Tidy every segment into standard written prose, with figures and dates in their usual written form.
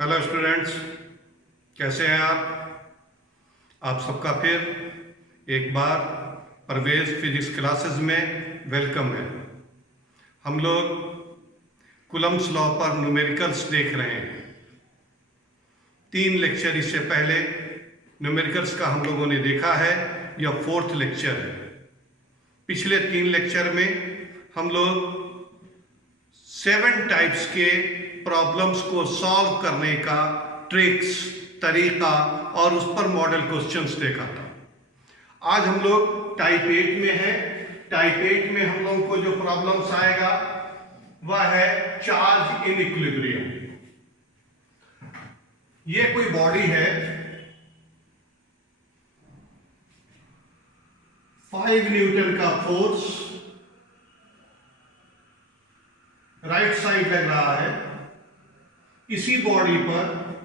Hello students, कैसे हैं आप सबका फिर एक बार परवेज फिजिक्स क्लासेस में वेलकम है। हम लोग कुलम्स लॉ पर न्यूमेरिकल्स देख रहे हैं। 3 लेक्चर इससे पहले न्यूमेरिकल्स का हम लोगों ने देखा है, यह 4th लेक्चर है। पिछले 3 लेक्चर में हम लोग 7 टाइप्स के प्रॉब्लम्स को सॉल्व करने का ट्रिक्स, तरीका और उस पर मॉडल क्वेश्चंस देखा था। आज हम लोग टाइप 8 में हैं। टाइप 8 में हम लोगों को जो प्रॉब्लम्स आएगा वह है चार्ज इन इक्विलिब्रियम। ये कोई बॉडी है, 5 न्यूटन का फोर्स राइट साइड लग रहा है। इसी बॉडी पर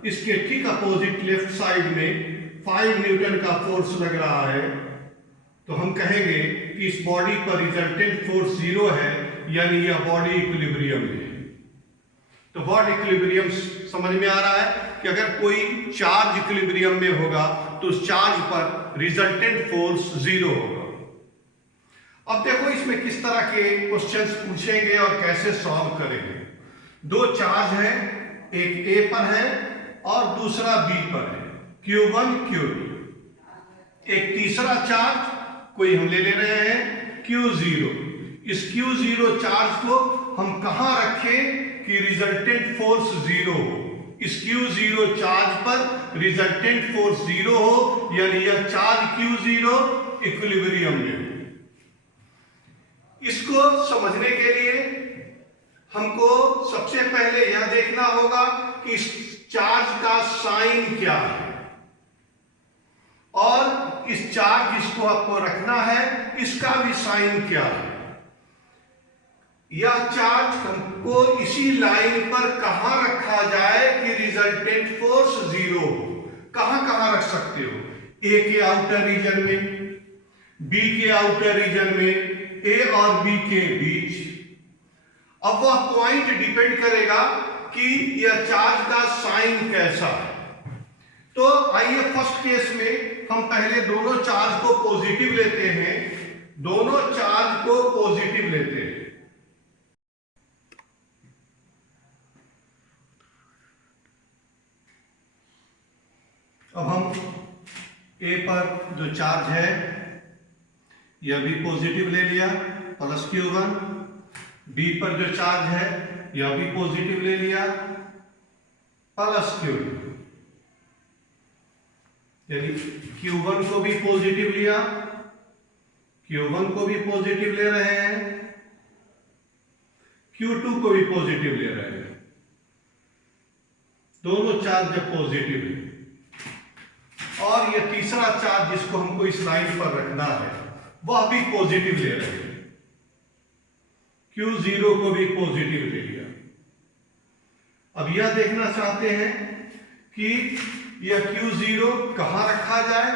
इसके ठीक अपोजिट लेफ्ट साइड में 5 न्यूटन का फोर्स लग रहा है, तो हम कहेंगे कि इस बॉडी पर रिजल्टेंट फोर्स 0 है, यानी यह बॉडी इक्विलिब्रियम में है। तो व्हाट इक्विलिब्रियम समझ में आ रहा है कि अगर कोई चार्ज इक्विलिब्रियम में होगा तो उस चार्ज पर रिजल्टेंट फोर्स 0 होगा। अब देखो इसमें किस तरह के क्वेश्चंस पूछेंगे और कैसे सॉल्व करेंगे। 2 चार्ज है, एक ए पर है और दूसरा बी पर है, Q1 Q2। एक तीसरा चार्ज कोई हम ले रहे हैं Q0। इस Q0 चार्ज को हम कहां रखें कि रिजल्टेंट फोर्स 0 हो। इस Q0 चार्ज पर रिजल्टेंट फोर्स 0 हो, यानी यह चार्ज Q0 इक्विलिब्रियम में हो। इसको समझने के लिए हमको सबसे पहले यह देखना होगा कि इस चार्ज का साइन क्या है, और इस चार्ज जिसको आपको रखना है इसका भी साइन क्या है। यह चार्ज हमको इसी लाइन पर कहां रखा जाए कि रिजल्टेंट फोर्स 0 हो। कहां कहां रख सकते हो? ए के आउटर रीजन में, बी के आउटर रीजन में, ए और बी के बीच। अब वह पॉइंट डिपेंड करेगा कि यह चार्ज का साइन कैसा है। तो आइए फर्स्ट केस में हम पहले दोनों चार्ज को पॉजिटिव लेते हैं। दोनों चार्ज को पॉजिटिव लेते हैं। अब हम ए पर जो चार्ज है यह भी पॉजिटिव ले लिया, प्लस Q1। बी पर जो चार्ज है यह भी पॉजिटिव ले लिया, प्लस Q2। यानी Q1 को भी पॉजिटिव लिया, Q1 को भी पॉजिटिव ले रहे हैं, Q2 को भी पॉजिटिव ले रहे हैं। दोनों चार्ज पॉजिटिव है। और यह तीसरा चार्ज जिसको हमको इस लाइन पर रखना है वह भी पॉजिटिव ले रहे हैं। Q0 को भी पॉजिटिव ले लिया। अब यह देखना चाहते हैं कि यह Q0 कहां रखा जाए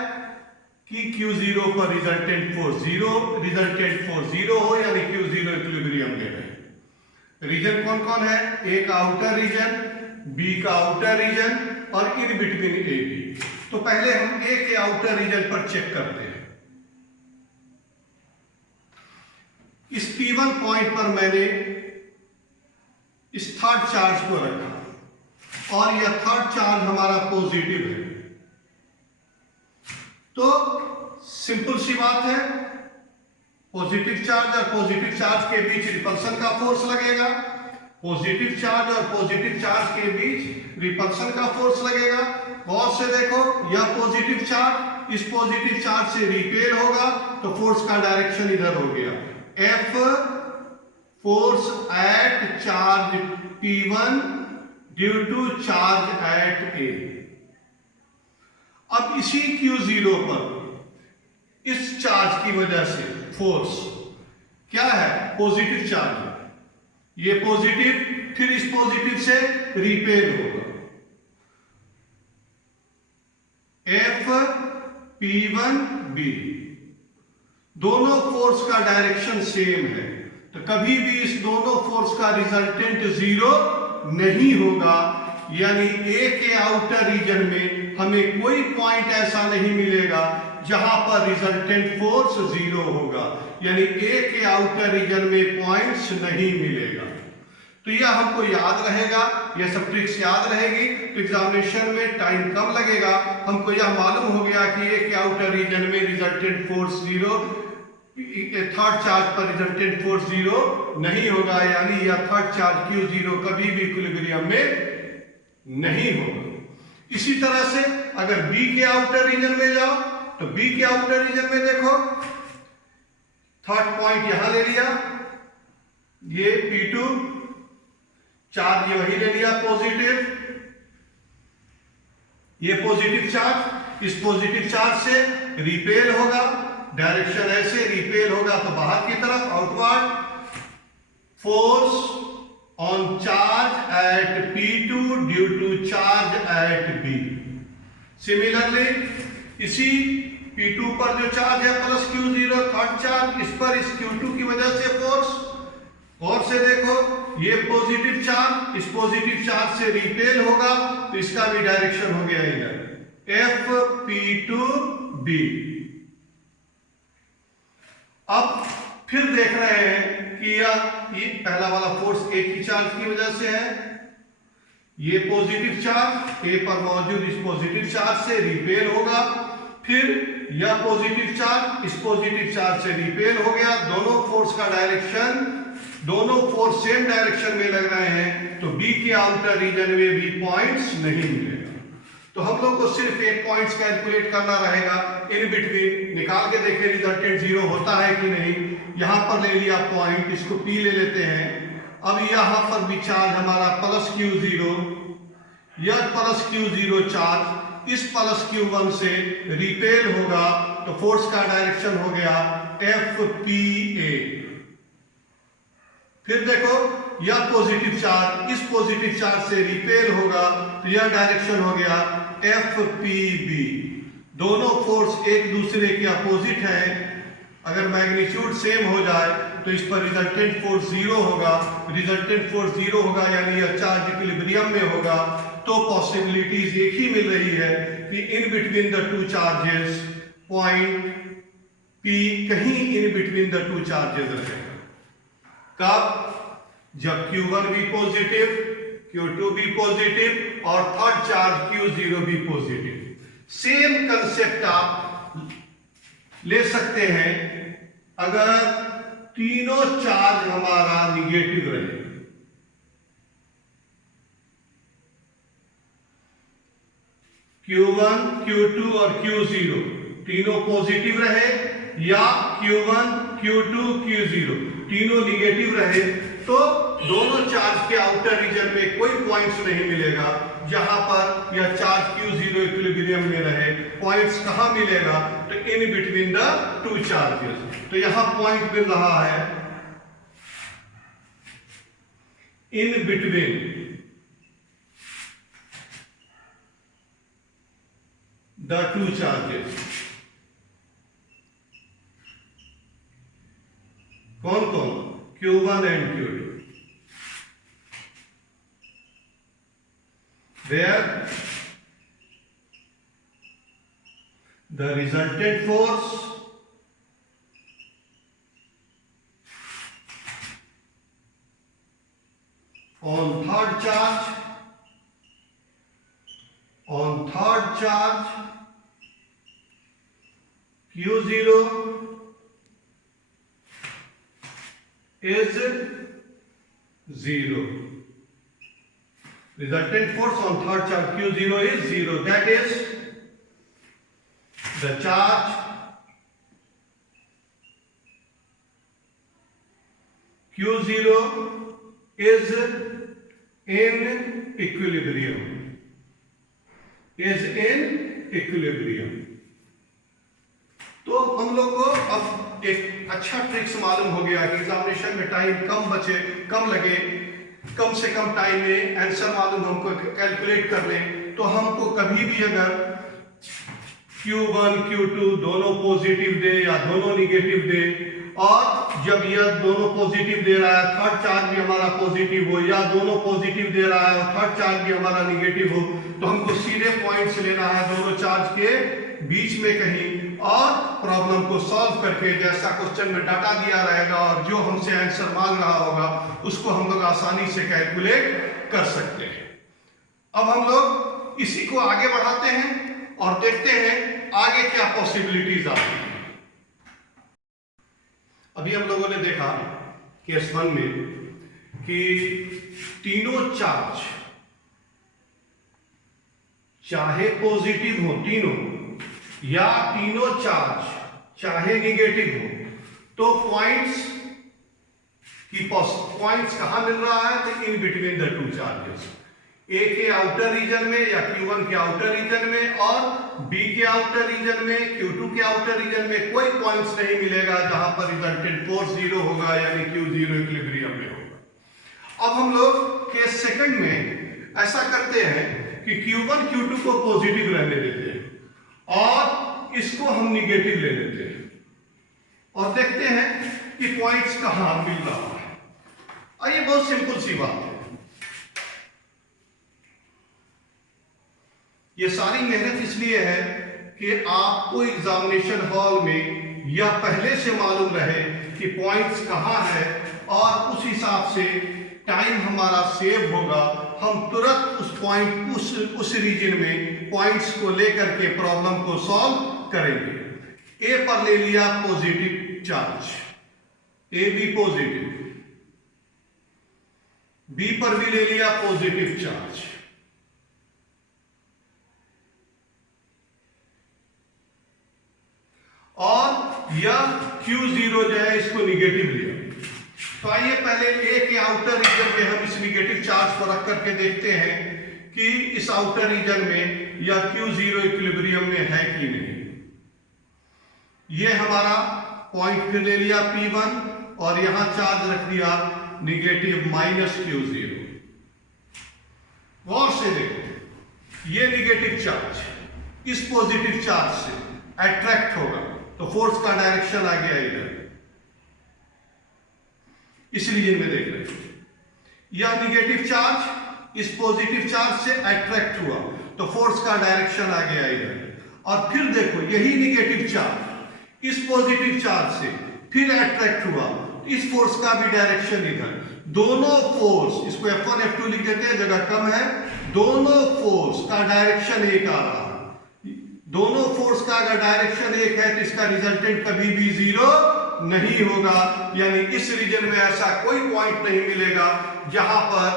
कि Q0 पर रिजल्टेंट फोर्स 0 हो, यानी Q0 इक्विलिब्रियम में रहे। रीजन कौन कौन है? ए का आउटर रीजन, बी का आउटर रीजन और इन बिटवीन ए बी। तो पहले हम ए के आउटर रीजन पर चेक करते हैं। इस P1 पॉइंट पर मैंने इस थर्ड चार्ज को रखा और यह थर्ड चार्ज हमारा पॉजिटिव है। तो सिंपल सी बात है, पॉजिटिव चार्ज और पॉजिटिव चार्ज के बीच रिपल्सन का फोर्स लगेगा। पॉजिटिव चार्ज और पॉजिटिव चार्ज के बीच रिपल्सन का फोर्स लगेगा। गौर से देखो, यह पॉजिटिव चार्ज इस पॉजिटिव चार्ज से रिपेल होगा, तो फोर्स का डायरेक्शन इधर हो गया। F force at charge P1 due to charge at A। अब इसी Q0 पर इस चार्ज की वजह से फोर्स क्या है? Positive charge. ये पॉजिटिव फिर इस पॉजिटिव से रिपेल होगा। F P1 B, दोनों फोर्स का डायरेक्शन सेम है, तो कभी भी इस दोनों फोर्स का रिजल्टेंट 0 नहीं होगा। यानी ए के आउटर रीजन में हमें कोई पॉइंट ऐसा नहीं मिलेगा जहां पर रिजल्टेंट फोर्स 0 होगा, यानी ए के आउटर रीजन में पॉइंट्स नहीं मिलेगा। तो यह हमको याद रहेगा, यह सब ट्रिक्स याद रहेगी तो एग्जामिनेशन में टाइम कम लगेगा। हमको यह मालूम हो गया कि ए के आउटर रीजन में रिजल्टेंट फोर्स 0, थर्ड चार्ज पर रिजल्टेंट फोर्स 0 नहीं होगा, यानी यह थर्ड चार्ज Q0 कभी भी इक्विलिब्रियम में नहीं होगा। इसी तरह से अगर बी के आउटर रीजन में जाओ तो बी के आउटर रीजन में देखो, थर्ड पॉइंट यहां ले लिया, ये P2 चार्ज ये वही ले लिया पॉजिटिव, ये पॉजिटिव चार्ज, इस पॉजिटिव चार्ज से रिपेल होगा, डायरेक्शन ऐसे रिपेल होगा तो बाहर की तरफ outward, force on charge at P2 due to charge at B। Similarly इसी P2 पर जो चार्ज है प्लस Q0 थर्ड चार्ज, इस पर इस Q2 की वजह से फोर्स, और से देखो ये पॉजिटिव चार्ज इस पॉजिटिव चार्ज से रिपेल होगा तो इसका भी डायरेक्शन हो गया इधर FP2B। अब फिर देख रहे हैं कि ये पहला वाला फोर्स एक ही चार्ज की वजह से है, ये पॉजिटिव चार्ज ए पर मौजूद इस पॉजिटिव चार्ज से रिपेल होगा, फिर यह पॉजिटिव चार्ज इस पॉजिटिव चार्ज से रिपेल हो गया, दोनों फोर्स का डायरेक्शन, दोनों फोर्स सेम डायरेक्शन में लग रहे हैं, तो बी के आउटर रीजन में भी पॉइंट्स नहीं मिलेगा। तो हम लोग को सिर्फ एक पॉइंट्स कैलकुलेट करना रहेगा, इन बिटवीन निकाल के देखें रिजल्टेंट 0 होता है कि नहीं। यहां पर ले लिया पॉइंट, इसको P ले लेते हैं। अब यहां पर भी चार्ज हमारा प्लस Q0, यह प्लस Q0 चार्ज इस प्लस Q1 से रिपेल होगा तो फोर्स का डायरेक्शन हो गया FPA। फिर देखो यह पॉजिटिव चार्ज इस पॉजिटिव चार्ज से रिपेल होगा तो यह डायरेक्शन हो गया FPB। दोनों फोर्स एक दूसरे के अपोजिट है, अगर मैग्नीट्यूड सेम हो जाए तो इस पर रिजल्टेंट फोर्स 0 होगा, रिजल्टेंट फोर्स 0 होगा यानी यह चार्ज इक्विलिब्रियम में होगा। तो पॉसिबिलिटीज एक ही मिल रही है कि इन between the two charges point P कहीं इन बिटवीन द टू चार्जेस रहेगा। कब? जब Q1 भी पॉजिटिव, Q2 भी पॉजिटिव और थर्ड चार्ज Q0 भी पॉजिटिव। सेम कंसेप्ट आप ले सकते हैं अगर तीनों चार्ज हमारा निगेटिव रहे। Q1, Q2 और Q0 तीनों पॉजिटिव रहे या Q1, Q2, Q0 तीनों निगेटिव रहे, तो दोनों चार्ज के आउटर रीजन में कोई पॉइंट्स नहीं मिलेगा जहां पर यह चार्ज Q0 इक्विलिब्रियम में रहे। पॉइंट्स कहां मिलेगा? तो in between the two charges. तो यहां पॉइंट मिल रहा है इन बिटवीन द टू चार्जेस। कौन कौन? Q1 and Q2, where the resultant force on third charge Q0 is 0. Resultant force on third charge Q0 is 0. That is, the charge Q0 is in equilibrium. तो हम लोग को अब एक अच्छा tricks मालूम हो गया कि एग्जामिनेशन में टाइम कम लगे, कम से कम टाइम में आंसर मालूम हमको कैलकुलेट कर लें। तो हमको कभी भी अगर Q1, Q2 दोनों पॉजिटिव दे या दोनों निगेटिव दे और जब यह दोनों पॉजिटिव दे रहा है, थर्ड चार्ज भी हमारा पॉजिटिव हो, या दोनों पॉजिटिव दे रहा है और थर्ड चार्ज भी हमारा निगेटिव हो, तो हमको सीधे पॉइंट्स लेना है दोनों चार्ज के बीच में कहीं, और प्रॉब्लम को सॉल्व करके जैसा क्वेश्चन में डाटा दिया रहेगा और जो हमसे आंसर मांग रहा होगा उसको हम लोग आसानी से कैलकुलेट कर सकते हैं। अब हम लोग इसी को आगे बढ़ाते हैं और देखते हैं आगे क्या पॉसिबिलिटीज आती हैं। अभी हम लोगों ने देखा केस 1 में कि तीनों चार्ज चाहे पॉजिटिव हो तीनों, या तीनों चार्ज चाहे निगेटिव हो, तो पॉइंट्स कहां मिल रहा है? तो in between the two charges, A के आउटर रीजन में या Q1 के आउटर रीजन में और B के आउटर रीजन में, Q2 के आउटर रीजन में कोई पॉइंट्स नहीं मिलेगा जहां पर रिजल्टेंट फोर्स 0 होगा, यानी Q0 इक्विलिब्रियम में होगा। अब हम लोग केस सेकंड में ऐसा करते हैं कि Q1 Q2 को पॉजिटिव रहने देते हैं और इसको हम निगेटिव ले लेते हैं और देखते हैं कि पॉइंट्स कहां मिल रहा है। आइए, बहुत सिंपल सी बात है। ये सारी मेहनत इसलिए है कि आपको एग्जामिनेशन हॉल में यह पहले से मालूम रहे कि पॉइंट्स कहां है और उस हिसाब से टाइम हमारा सेव होगा। हम तुरंत उस पॉइंट उस रीजन में पॉइंट्स को लेकर के प्रॉब्लम को सॉल्व करेंगे। ए पर ले लिया positive charge, A B positive, B पर भी ले लिया पॉजिटिव चार्ज, और यह Q0 जो है इसको निगेटिव लिया। तो आइए पहले ए के आउटर रीजन में हम इस निगेटिव चार्ज को रख करके देखते हैं कि इस आउटर रीजन में यह Q0 इक्विलिब्रियम में है कि नहीं। ये हमारा पॉइंट फिर ले लिया P1 और यहां चार्ज रख दिया निगेटिव -Q0। गौर से देखो, ये निगेटिव चार्ज इस पॉजिटिव चार्ज से अट्रैक्ट होगा तो फोर्स का डायरेक्शन आ गया इधर, इस रीजन में देख रहे हैं। यह निगेटिव चार्ज इस पॉजिटिव चार्ज से अट्रैक्ट हुआ तो फोर्स का डायरेक्शन आ गया इधर, और फिर देखो यही निगेटिव चार्ज इस पॉजिटिव चार्ज से फिर अट्रैक्ट हुआ, इस फोर्स का भी डायरेक्शन इधर। दोनों फोर्स, इसको F1 F2 लिख देते हैं, जगह कम है, दोनों फोर्स का डायरेक्शन एक आ रहा है। दोनों फोर्स का अगर डायरेक्शन एक है तो इसका रिजल्टेंट कभी भी 0 नहीं होगा, यानी इस रीजन में ऐसा कोई पॉइंट नहीं मिलेगा जहां पर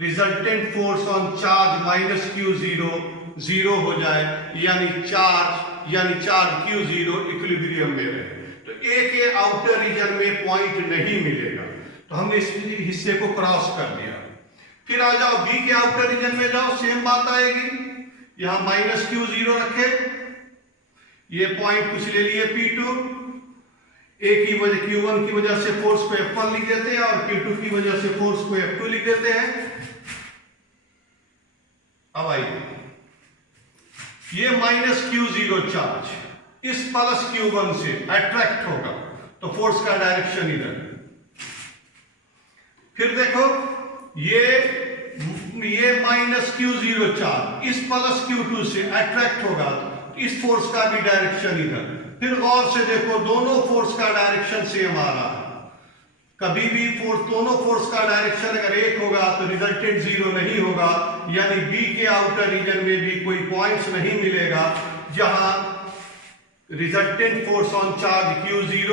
resultant force on charge -Q0 0 हो जाए, यानी चार्ज Q0 इक्विलिब्रियम में रहे। तो ए के आउटर रीजन में पॉइंट नहीं मिलेगा, तो हमने इस हिस्से को क्रॉस कर दिया। फिर आ जाओ बी के आउटर रीजन में जाओ, सेम बात आएगी। यहां -Q0 रखे, ये पॉइंट कुछ ले लिए P2, ए की वजह Q1 की वजह से फोर्स को F1 लिख देते हैं और Q2 की वजह से फोर्स को F2 लिख देते हैं। अब आइए, ये -Q0 चार्ज इस +Q1 से अट्रैक्ट होगा तो फोर्स का डायरेक्शन इधर। फिर देखो ये -Q0 चार्ज इस +Q2 से अट्रैक्ट होगा तो इस फोर्स का भी डायरेक्शन इधर। फिर गौर से देखो, दोनों फोर्स का डायरेक्शन सेम आ रहा है। कभी भी दोनों फोर्स का डायरेक्शन अगर एक होगा तो रिजल्टेंट 0 नहीं होगा, यानी बी के आउटर रीजन में भी कोई पॉइंट्स नहीं मिलेगा जहां resultant force on charge Q0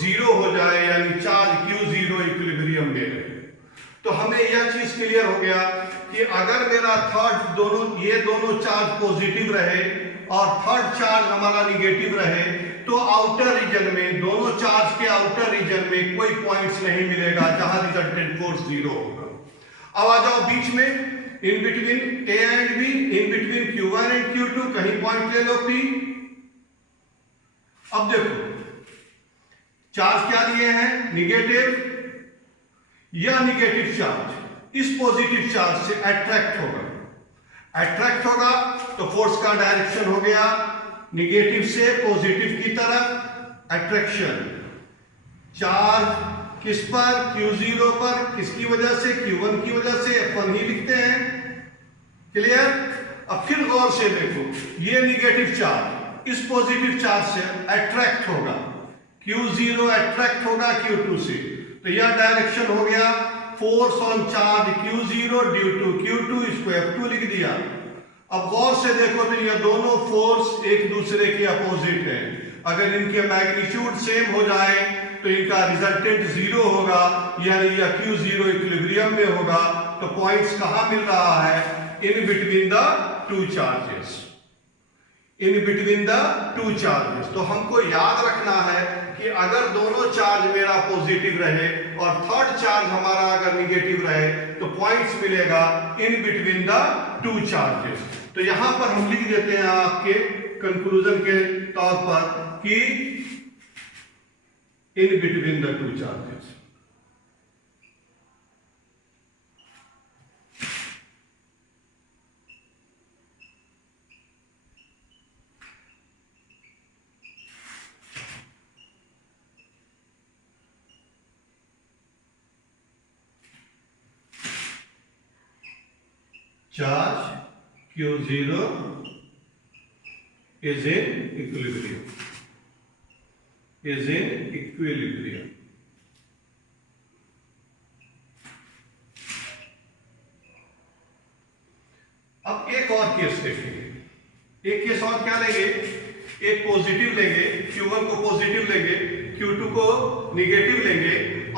0 हो जाए, यानी चार्ज Q0 इक्विलिब्रियम में रहे। तो हमें यह चीज क्लियर हो गया कि अगर मेरा ये दोनों चार्ज पॉजिटिव रहे और थर्ड चार्ज हमारा निगेटिव रहे तो आउटर रीजन में, दोनों चार्ज के आउटर रीजन में कोई पॉइंट्स नहीं मिलेगा जहां रिजल्टेंट फोर्स 0 होगा। अब आ जाओ बीच में, in between A and B, in between Q1 and Q2 कहीं पॉइंट ले लो P। अब देखो चार्ज क्या दिए हैं, निगेटिव। यह निगेटिव चार्ज इस पॉजिटिव चार्ज से अट्रैक्ट होगा तो फोर्स का डायरेक्शन हो गया निगेटिव से पॉजिटिव की तरफ, अट्रैक्शन। चार्ज किस पर, Q0 पर, किसकी वजह से, Q1 की वजह से, F1 ही लिखते हैं। क्लियर। अब फिर गौर से देखो, ये निगेटिव चार्ज इस पॉजिटिव चार्ज से अट्रैक्ट होगा, Q0 अट्रैक्ट होगा Q2 से, तो यह डायरेक्शन हो गया force on charge Q0 due to Q2, इसको F2 लिख दिया। अब गौर से देखो तो ये दोनों फोर्स एक दूसरे के अपोजिट है, अगर इनके मैग्नीट्यूड सेम हो जाए तो इनका रिजल्टेंट जीरो होगा, यानी यह Q0 इक्विलिब्रियम में होगा। तो पॉइंट्स कहां मिल रहा है, इन between the two charges, in between the two charges. तो हमको याद रखना है कि अगर दोनों चार्ज मेरा पॉजिटिव रहे और थर्ड चार्ज हमारा अगर निगेटिव रहे तो पॉइंट्स मिलेगा इन बिटवीन द टू चार्जेस। तो यहां पर हम लिख देते हैं आपके कंक्लूजन के तौर पर कि इन between the two charges. Charge Q0 is in equilibrium, is in equilibrium. अब एक और केस देखेंगे, एक केस और क्या लेंगे, एक पॉजिटिव लेंगे, Q1 को पॉजिटिव लेंगे, Q2 को निगेटिव लेंगे,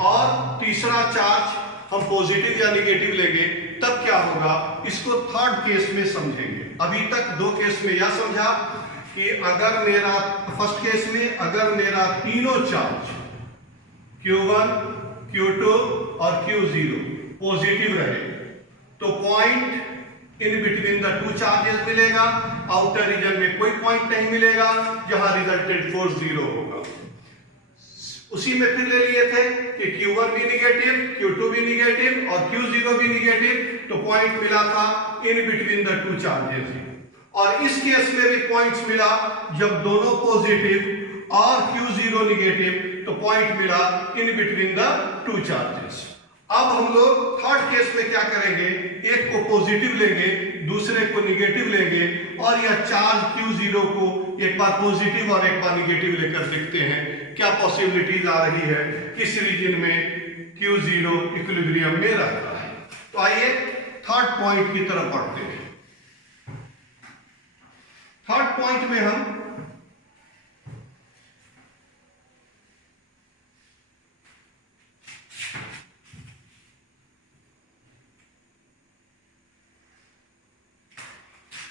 और तीसरा चार्ज हम पॉजिटिव या निगेटिव लेंगे, तब क्या होगा इसको थर्ड केस में समझेंगे। अभी तक दो केस में यह समझा कि अगर मेरा फर्स्ट केस में अगर मेरा तीनों चार्ज Q1, Q2 और Q0 पॉजिटिव रहे तो point in between the two charges मिलेगा, आउटर रीजन में कोई पॉइंट नहीं मिलेगा जहां रिजल्टेंट फोर्स जीरो होगा। उसी में फिर ले लिए थे कि Q1 भी निगेटिव, Q2 भी निगेटिव और Q0 भी निगेटिव, तो पॉइंट मिला था इन बिटवीन द टू चार्जेस। और इस केस में भी पॉइंट्स मिला जब दोनों पॉजिटिव और Q0 निगेटिव, तो पॉइंट मिला इन बिटवीन द टू चार्जेस। अब हम लोग थर्ड केस में क्या करेंगे, एक को पॉजिटिव लेंगे, दूसरे को निगेटिव लेंगे, और यह चार्ज Q0 को एक बार पॉजिटिव और एक बार निगेटिव लेकर देखते हैं क्या पॉसिबिलिटीज आ रही है, किस रीजन में Q0 इक्विलिब्रियम में रहता है। तो आइए थर्ड पॉइंट की तरफ बढ़ते हैं। थर्ड पॉइंट में हम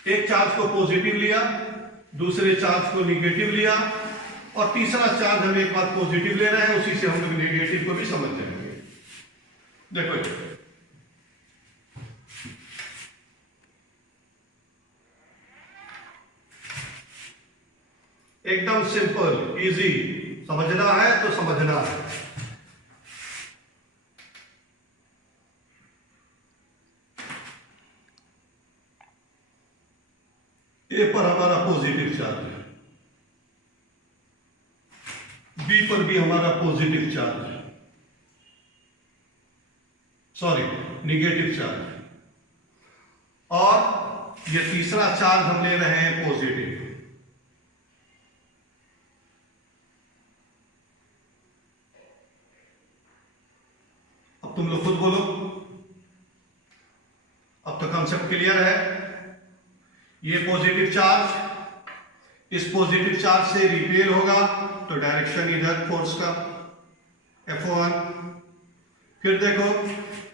एक चार्ज को पॉजिटिव लिया, दूसरे चार्ज को निगेटिव लिया, और तीसरा चार्ज हम एक बार पॉजिटिव ले रहे हैं, उसी से हम लोग नेगेटिव को भी समझ जाएंगे। देखो एकदम सिंपल इजी, समझना है तो समझना है। ए पर हमारा पॉजिटिव चार्ज है, बी पर भी हमारा पॉजिटिव चार्ज है, सॉरी निगेटिव चार्ज है, और ये तीसरा चार्ज हम ले रहे हैं पॉजिटिव। अब तुम लोग खुद बोलो, अब तो कंसेप्ट क्लियर है। ये पॉजिटिव चार्ज इस पॉजिटिव चार्ज से रिपेल होगा, तो डायरेक्शन इधर फोर्स का F1। फिर देखो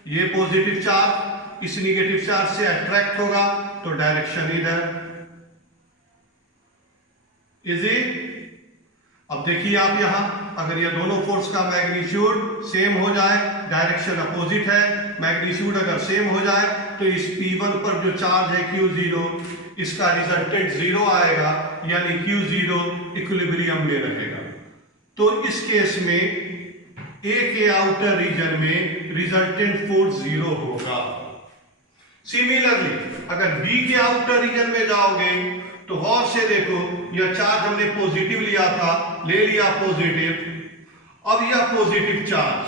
ये पॉजिटिव चार्ज इस निगेटिव चार्ज से अट्रैक्ट होगा, तो डायरेक्शन इधर। इजी। अब देखिए आप यहां अगर ये दोनों फोर्स का मैग्नीट्यूड सेम हो जाए, डायरेक्शन अपोजिट है, मैग्नीट्यूड अगर सेम हो जाए, तो इस P1 पर जो चार्ज है Q0, इसका रिजल्टेंट जीरो आएगा, यानी Q0 इक्विलिब्रियम में रहेगा। तो इस केस में A के आउटर रीजन में रिजल्टेंट फोर्स जीरो होगा। सिमिलरली अगर B के आउटर रीजन में जाओगे तो गौर से देखो, यह चार्ज हमने पॉजिटिव लिया था, ले लिया पॉजिटिव, अब यह पॉजिटिव चार्ज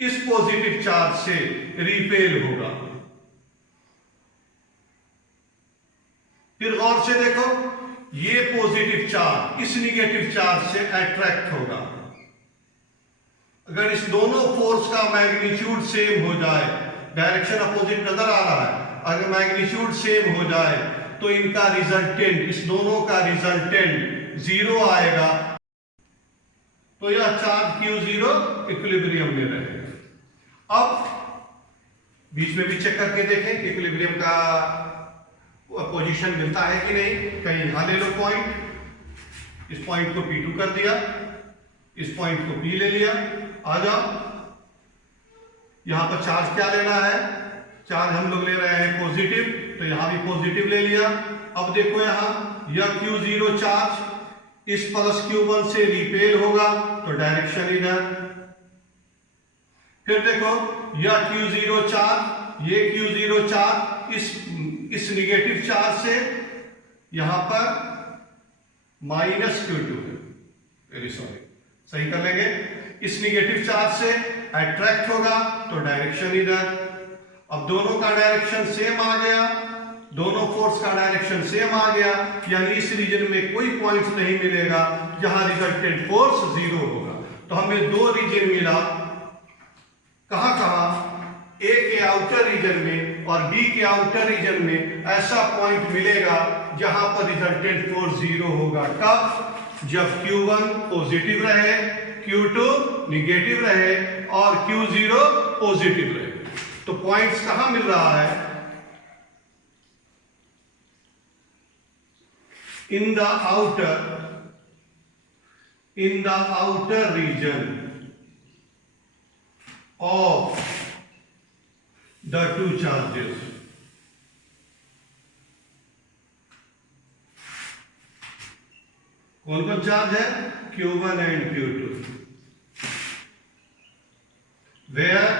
इस पॉजिटिव चार्ज से रिपेल होगा। फिर गौर से देखो, ये पॉजिटिव चार्ज इस निगेटिव चार्ज से अट्रैक्ट होगा। अगर इस दोनों फोर्स का मैग्नीट्यूड सेम हो जाए, डायरेक्शन अपोजिट नजर आ रहा है, अगर मैग्नीट्यूड सेम हो जाए तो इनका रिजल्टेंट, इस दोनों का रिजल्टेंट 0 आएगा। तो यह चार्ज Q0 इक्विलिब्रियम में रहेगा। अब बीच में भी चेक करके देखें कि इक्विलिब्रियम का पोजीशन मिलता है कि नहीं। कहीं यहां ले लो पॉइंट, इस पॉइंट को P2 कर दिया, इस पॉइंट को P ले लिया। आ जाओ, यहां पर चार्ज क्या लेना है, चार्ज हम लोग ले रहे हैं पॉजिटिव, तो यहां भी पॉजिटिव ले लिया। अब देखो यहां यह Q0 चार्ज इस प्लस Q1 से रिपेल होगा, तो डायरेक्शन इधर। फिर देखो यह Q0 चार्ज, ये Q0 चार्ज इस निगेटिव चार्ज से यहां पर माइनस Q2 है, वेरी सॉरी, सही कर लेंगे। इस निगेटिव चार्ज से अट्रैक्ट होगा, तो डायरेक्शन इधर। अब दोनों का डायरेक्शन सेम आ गया, दोनों फोर्स का डायरेक्शन सेम आ गया, यानी इस रीजन में कोई पॉइंट नहीं मिलेगा जहां रिजल्टेंट फोर्स 0 होगा। तो हमें दो रीजन मिला, कहां कहां, ए के आउटर रीजन में और बी के आउटर रीजन में ऐसा पॉइंट मिलेगा जहां पर रिजल्टेंट फोर्स 0 होगा। कब? जब Q1 पॉजिटिव रहे, Q2 निगेटिव रहे और Q0 पॉजिटिव रहे। तो पॉइंट्स कहां मिल रहा है? in the outer region of the two charges. कौन कौन चार्ज है? Q1 and Q2, where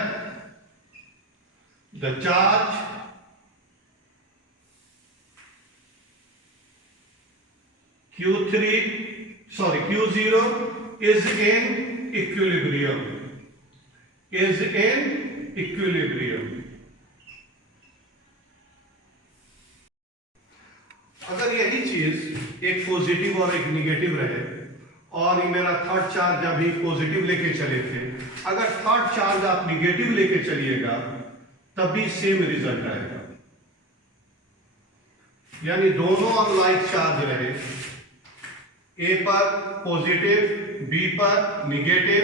the charge Q0 is in equilibrium, अगर यही चीज एक पॉजिटिव और एक निगेटिव रहे, और ये मेरा थर्ड चार्ज अभी पॉजिटिव लेके चले थे, अगर थर्ड चार्ज आप निगेटिव लेके चलिएगा तब भी सेम रिजल्ट आएगा। यानी दोनों अनलाइक चार्ज रहे, ए पर पॉजिटिव, बी पर निगेटिव,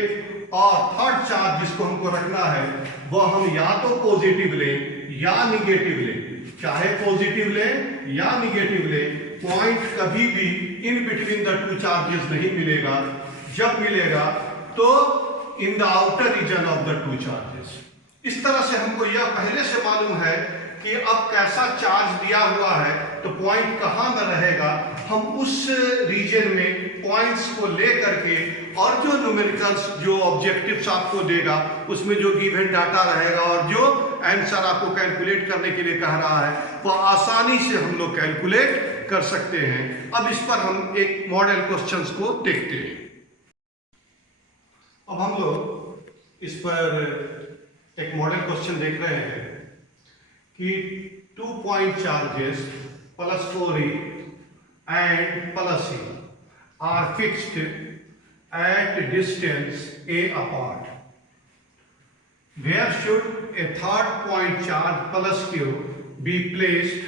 और थर्ड चार्ज जिसको हमको रखना है वो हम या तो पॉजिटिव लें या निगेटिव लें, चाहे पॉजिटिव लें या निगेटिव लें, पॉइंट कभी भी in between the two charges नहीं मिलेगा। जब मिलेगा तो in the outer region of the two charges. इस तरह से हमको यह पहले से मालूम है कि अब कैसा चार्ज दिया हुआ है तो पॉइंट कहां में रहेगा, हम उस रीजन में पॉइंट्स को ले करके और जो न्यूमेरिकल्स, जो ऑब्जेक्टिव्स आपको देगा उसमें जो गिवन डाटा रहेगा और जो आंसर आपको कैलकुलेट करने के लिए कह रहा है वो आसानी से हम लोग कैलकुलेट कर सकते हैं। अब इस पर हम एक मॉडल क्वेश्चंस को देखते हैं। अब हम लोग इस पर एक मॉडल क्वेश्चन देख रहे हैं कि 2 point charges +4e and +e are fixed at distance a apart. Where should a third point charge +q be placed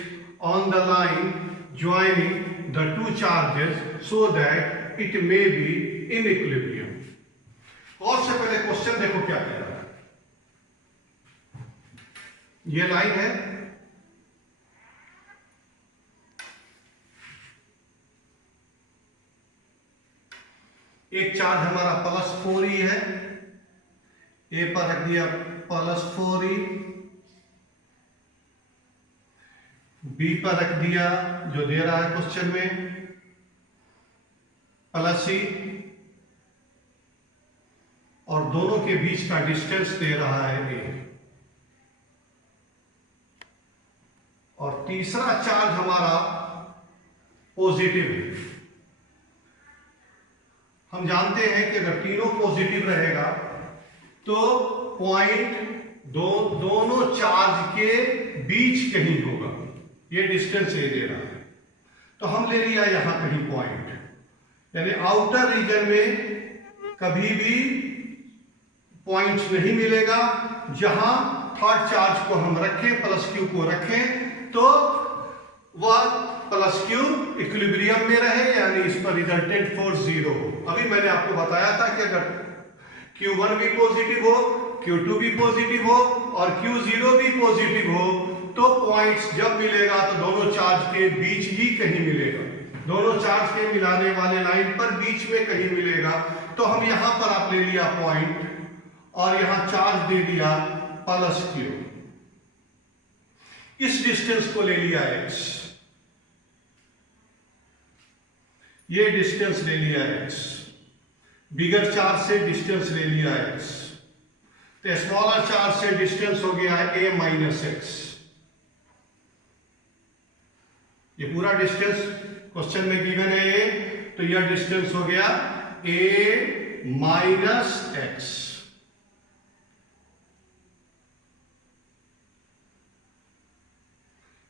on the line joining the two charges so that it may be in equilibrium? और से पहले question देखो क्या कह रहा है। ये line है, एक चार्ज हमारा +4e है, ए पर रख दिया +4e, बी पर रख दिया जो दे रहा है क्वेश्चन में +e, और दोनों के बीच का डिस्टेंस दे रहा है ए। और तीसरा चार्ज हमारा पॉजिटिव है, हम जानते हैं कि अगर तीनों पॉजिटिव रहेगा तो पॉइंट दोनों चार्ज के बीच कहीं होगा। ये डिस्टेंस ए दे रहा है, तो हम ले लिया यहां कहीं पॉइंट, यानी आउटर रीजन में कभी भी पॉइंट्स नहीं मिलेगा। जहां थर्ड चार्ज को हम रखें, प्लस क्यू को रखें, तो वह प्लस क्यू इक्विलिब्रियम में रहे, यानी इस पर रिजल्टेंट फोर्स 0 हो। अभी मैंने आपको बताया था कि अगर Q1 भी पॉजिटिव हो, Q2 भी पॉजिटिव हो और Q0 भी पॉजिटिव हो, तो पॉइंट्स जब मिलेगा तो दोनों चार्ज के बीच ही कहीं मिलेगा, दोनों चार्ज के मिलाने वाले लाइन पर बीच में कहीं मिलेगा। तो हम यहां पर आप ले लिया पॉइंट और यहां चार्ज दे दिया प्लस क्यू, इस डिस्टेंस को ले लिया x, ये डिस्टेंस ले लिया x, बिगर चार्ज से डिस्टेंस ले लिया x, तो स्मॉलर चार्ज से डिस्टेंस हो गया है a माइनस एक्स। ये पूरा डिस्टेंस क्वेश्चन में गिवन है ये, तो यह डिस्टेंस हो गया a माइनस एक्स।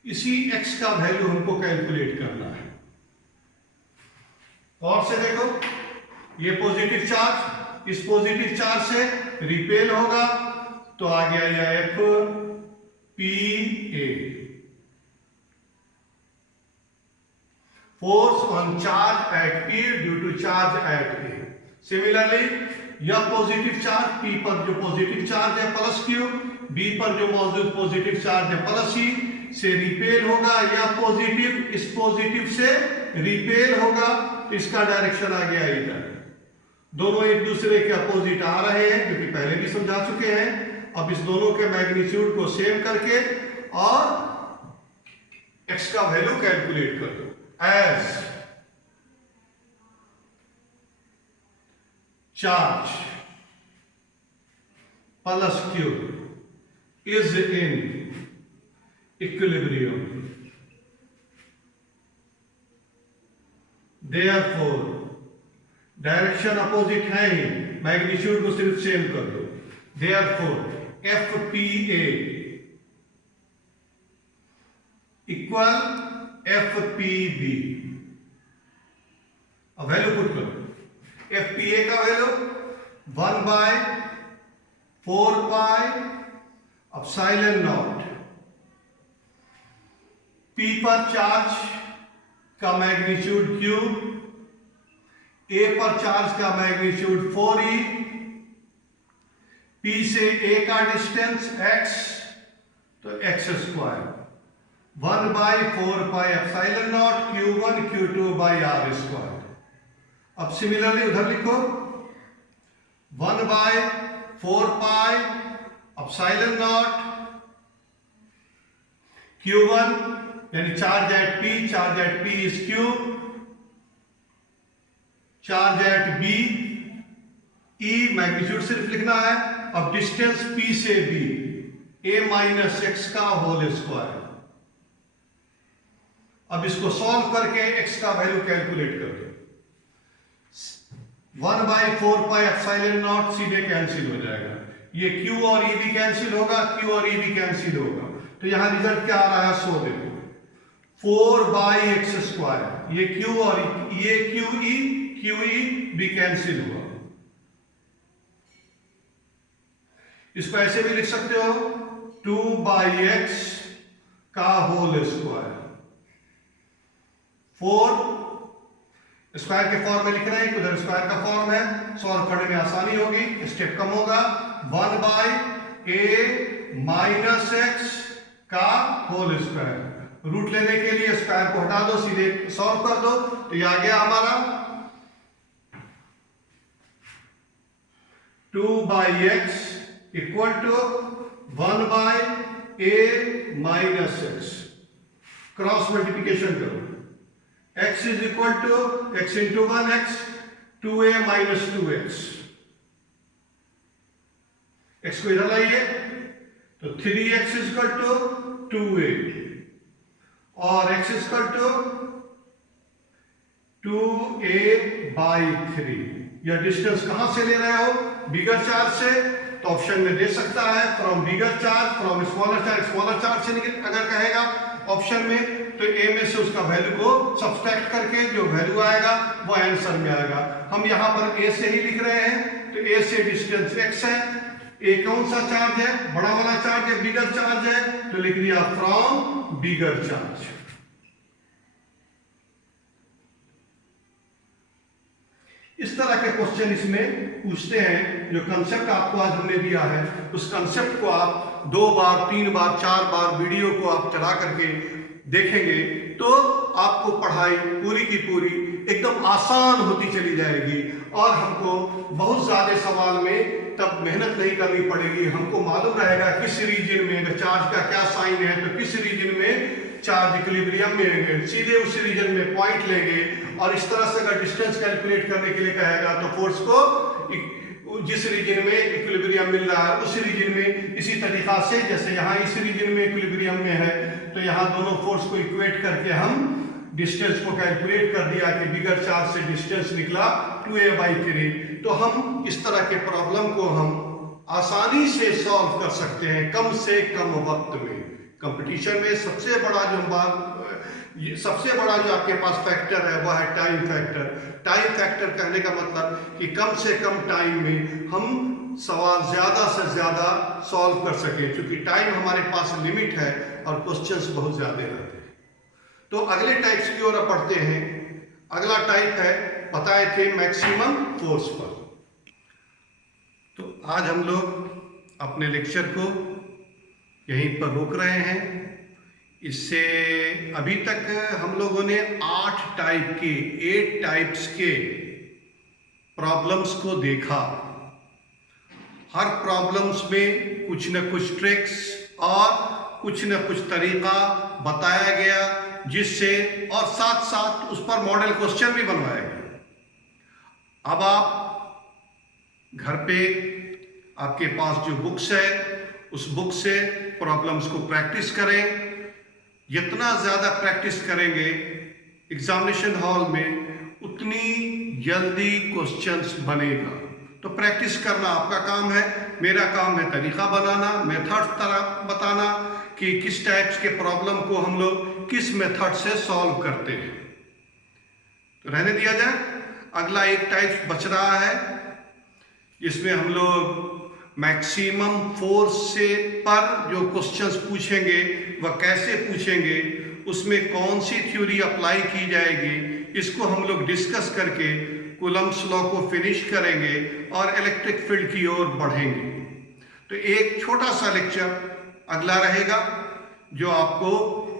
इसी x का वैल्यू हमको कैलकुलेट करना है। और से देखो, ये पॉजिटिव चार्ज इस पॉजिटिव चार्ज से रिपेल होगा, तो आ गया यह F P A, force on charge at P due to charge at A. Similarly यह पॉजिटिव चार्ज P पर जो पॉजिटिव चार्ज है प्लस क्यू, B पर जो मौजूद पॉजिटिव चार्ज है प्लस ई से रिपेल होगा, या पॉजिटिव इस पॉजिटिव से रिपेल होगा, तो इसका डायरेक्शन आ गया इधर। दोनों एक दूसरे के अपोजिट आ रहे हैं, क्योंकoraz पहले भी समझा चुके हैं। अब इस दोनों के मैग्नीट्यूड को सेम करके और x का वैल्यू कैलकुलेट कर दो। As charge plus Q is in equilibrium, therefore direction opposite है ही, मैग्नीट्यूड को सिर्फ सेम कर दो। Therefore F P A equal F P B. अब वैल्यू पुट करो। एफ पी ए का value 1/4 pi epsilon naught, P पर चार्ज का मैग्नीट्यूड Q, A पर चार्ज का मैग्नीट्यूड 4e, P से A का डिस्टेंस x, तो x square 1/4 pi epsilon naught Q1 Q2 by R square. अब सिमिलरली उधर लिखो 1/4 पाई एप्सिलॉन नॉट Q1, यानी charge at P is Q, charge at B, E magnitude सिर्फ लिखना है। अब डिस्टेंस P से B, A माइनस एक्स का होल स्क्वायर। अब इसको सॉल्व करके x का वैल्यू कैलकुलेट कर दो। 1/4 पाई एप्सिलॉन नॉट सीधे कैंसिल हो जाएगा, ये Q और E भी कैंसिल होगा, Q और E भी कैंसिल होगा, तो यहां रिजल्ट क्या आ रहा है सो देखो 4/x स्क्वायर। ये Q और ये QE भी कैंसिल हुआ। इसको ऐसे भी लिख सकते हो 2/x का होल स्क्वायर। 4 स्क्वायर के फॉर्म में लिखना है, उधर स्क्वायर का फॉर्म है, सॉल्व करने में आसानी होगी, स्टेप कम होगा। 1/a माइनस एक्स का होल स्क्वायर, रूट लेने के लिए स्क्वायर को हटा दो, सीधे सॉल्व कर दो, तो ये आ गया हमारा 2/x equal to 1/a minus x. Cross multiplication करो, x is equal to x into 1x, 2a minus 2x। x को इधर लाइए तो 3x is equal to 2a और x is equal to 2a/3। यह डिस्टेंस कहां से ले रहे हो? बिगर चार्ज से। तो ऑप्शन में दे सकता है from bigger charge, from smaller charge से निकल अगर कहेगा ऑप्शन में, तो ए में से उसका वैल्यू को सब्सट्रैक्ट करके जो वैल्यू आएगा वो आंसर में आएगा। हम यहां पर ए से ही लिख रहे हैं, तो ए से डिस्टेंस x है। ए कौन सा चार्ज है? बड़ा वाला चार्ज है, बिगर चार्ज है, तो लिख दिया फ्रॉम बिगर चार्ज। इस तरह के क्वेश्चन इसमें पूछते हैं। जो कंसेप्ट आपको आज हमने दिया है, उस कंसेप्ट को आप 2 बार 3 बार 4 बार वीडियो को आप चला करके देखेंगे तो आपको पढ़ाई पूरी की पूरी एकदम आसान होती चली जाएगी और हमको बहुत ज्यादा सवाल में तब मेहनत नहीं करनी पड़ेगी। हमको मालूम रहेगा किस रीजन में चार्ज का क्या साइन है, तो किस रीजन में चार्ज इक्विलिब्रियम में रहेंगे, सीधे उस रीजन में पॉइंट लेंगे। और इस तरह से अगर डिस्टेंस कैलकुलेट करने के लिए कहेगा तो फोर्स को जिस रीजन में इक्विलिब्रियम मिल रहा है उस रीजन में, इसी तरीका से जैसे यहाँ इस रीजन में इक्विलिब्रियम में है तो यहाँ दोनों फोर्स को इक्वेट करके हम डिस्टेंस को कैलकुलेट कर दिया कि बिगर चार्ज से डिस्टेंस निकला 2a/3। तो हम इस तरह के प्रॉब्लम को हम आसानी से सॉल्व कर सकते हैं कम से कम वक्त में। कंपटीशन में सबसे बड़ा जो आपके पास फैक्टर है वह है टाइम फैक्टर। टाइम फैक्टर कहने का मतलब कि कम से कम टाइम में हम सवाल ज्यादा से ज्यादा सॉल्व कर सके, क्योंकि टाइम हमारे पास लिमिट है और क्वेश्चंस बहुत ज्यादा रहते हैं। तो अगले टाइप्स की ओर पढ़ते हैं। अगला टाइप है, बताए थे मैक्सिमम फोर्स पर। तो आज हम लोग अपने लेक्चर को यहीं पर रोक रहे हैं। इससे अभी तक हम लोगों ने 8 टाइप्स के प्रॉब्लम्स को देखा। हर प्रॉब्लम्स में कुछ न कुछ ट्रिक्स और कुछ न कुछ तरीका बताया गया, जिससे और साथ साथ उस पर मॉडल क्वेश्चन भी बनवाया गया। अब आप घर पे आपके पास जो बुक्स है उस बुक से प्रॉब्लम्स को प्रैक्टिस करें। जितना ज्यादा प्रैक्टिस करेंगे एग्जामिनेशन हॉल में उतनी जल्दी क्वेश्चंस बनेगा। तो प्रैक्टिस करना आपका काम है, मेरा काम है तरीका बनाना, मेथड तरह बताना कि किस टाइप्स के प्रॉब्लम को हम लोग किस मेथड से सॉल्व करते हैं। तो रहने दिया जाए। अगला एक टाइप बच रहा है जिसमें हम लोग मैक्सिमम फोर्स से पर जो क्वेश्चंस पूछेंगे वह कैसे पूछेंगे, उसमें कौन सी थ्योरी अप्लाई की जाएगी, इसको हम लोग डिस्कस करके कूलम्ब्स लॉ को फिनिश करेंगे और इलेक्ट्रिक फील्ड की ओर बढ़ेंगे। तो एक छोटा सा लेक्चर अगला रहेगा जो आपको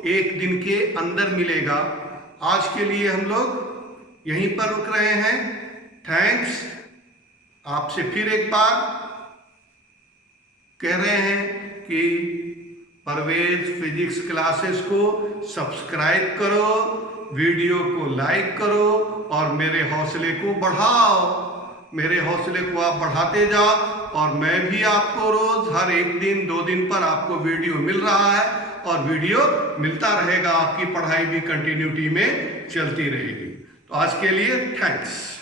एक दिन के अंदर मिलेगा। आज के लिए हम लोग यहीं पर रुक रहे हैं। थैंक्स। आपसे फिर एक बार कह रहे हैं कि परवेज फिजिक्स क्लासेस को सब्सक्राइब करो, वीडियो को लाइक करो और मेरे हौसले को बढ़ाओ। मेरे हौसले को आप बढ़ाते जाओ और मैं भी आपको रोज हर एक दिन 2 दिन पर आपको वीडियो मिल रहा है और वीडियो मिलता रहेगा। आपकी पढ़ाई भी कंटिन्यूटी में चलती रहेगी। तो आज के लिए थैंक्स।